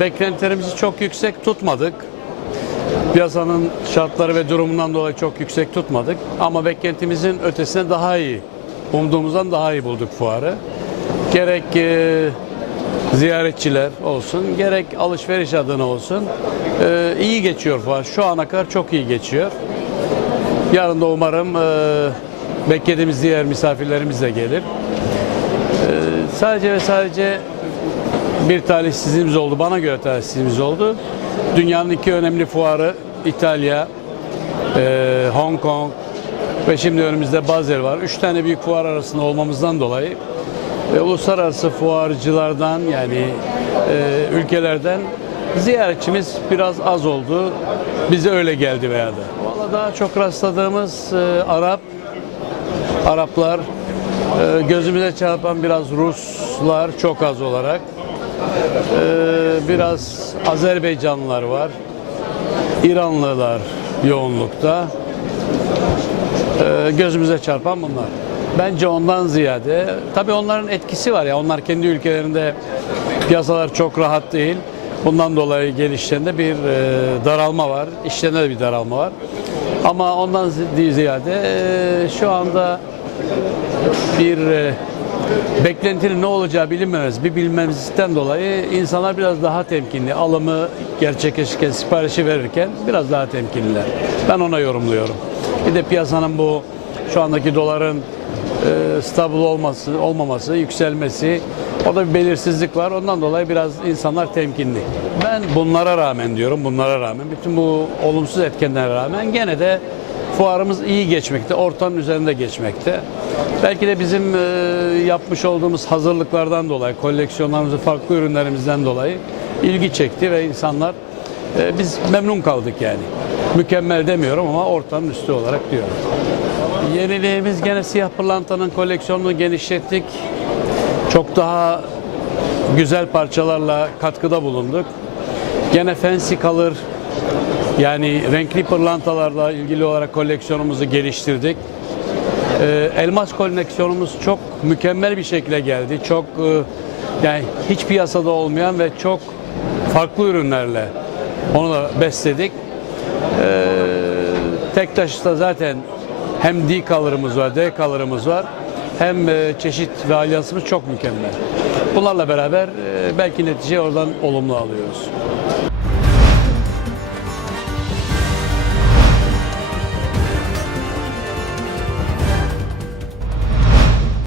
beklentilerimizi çok yüksek tutmadık. Piyasanın şartları ve durumundan dolayı çok yüksek tutmadık. Ama beklentimizin ötesine daha iyi, umduğumuzdan daha iyi bulduk fuarı. Gerek e, ziyaretçiler olsun, gerek alışveriş adına olsun e, iyi geçiyor fuar. Şu ana kadar çok iyi geçiyor. Yarın da umarım e, beklediğimiz diğer misafirlerimiz de gelir. E, sadece ve sadece bir talihsizliğimiz oldu. Bana göre talihsizliğimiz oldu. Dünyanın iki önemli fuarı İtalya, e, Hong Kong ve şimdi önümüzde Basel var. Üç tane büyük fuar arasında olmamızdan dolayı ve uluslararası fuarcılardan yani e, ülkelerden ziyaretçimiz biraz az oldu. Bize öyle geldi veya da. Valla daha çok rastladığımız e, Arap, Araplar, e, gözümüze çarpan biraz Ruslar çok az olarak. E, biraz Azerbaycanlılar var. İranlılar yoğunlukta. E, gözümüze çarpan bunlar. Bence ondan ziyade, tabii onların etkisi var ya, onlar kendi ülkelerinde piyasalar çok rahat değil. Bundan dolayı gelişlerinde bir e, daralma var, işlerinde de bir daralma var. Ama ondan zi- ziyade e, şu anda bir e, beklentinin ne olacağı bilinmemez. Bir bilmemezlikten dolayı insanlar biraz daha temkinli. Alımı gerçekleşirken, siparişi verirken biraz daha temkinliler. Ben ona yorumluyorum. Bir de piyasanın bu şu andaki doların e, stabil olması, olmaması, yükselmesi o da bir belirsizlik var. Ondan dolayı biraz insanlar temkinli. Ben bunlara rağmen diyorum, bunlara rağmen, bütün bu olumsuz etkenlere rağmen gene de fuarımız iyi geçmekte, ortanın üzerinde geçmekte. Belki de bizim e, yapmış olduğumuz hazırlıklardan dolayı, koleksiyonlarımızın farklı ürünlerimizden dolayı ilgi çekti ve insanlar e, biz memnun kaldık yani. Mükemmel demiyorum ama ortanın üstü olarak diyorum. Yeniliğimiz gene siyah pırlantanın koleksiyonunu genişlettik. Çok daha güzel parçalarla katkıda bulunduk. Gene fancy kalır yani renkli pırlantalarla ilgili olarak koleksiyonumuzu geliştirdik. Ee, elmas koleksiyonumuz çok mükemmel bir şekilde geldi. Çok e, yani hiç piyasada olmayan ve çok farklı ürünlerle onu da besledik. Ee, tek taşısta zaten hem D color'ımız var, D color'ımız var. Hem e, çeşit ve alyansımız çok mükemmel. Bunlarla beraber e, belki netice oradan olumlu alıyoruz.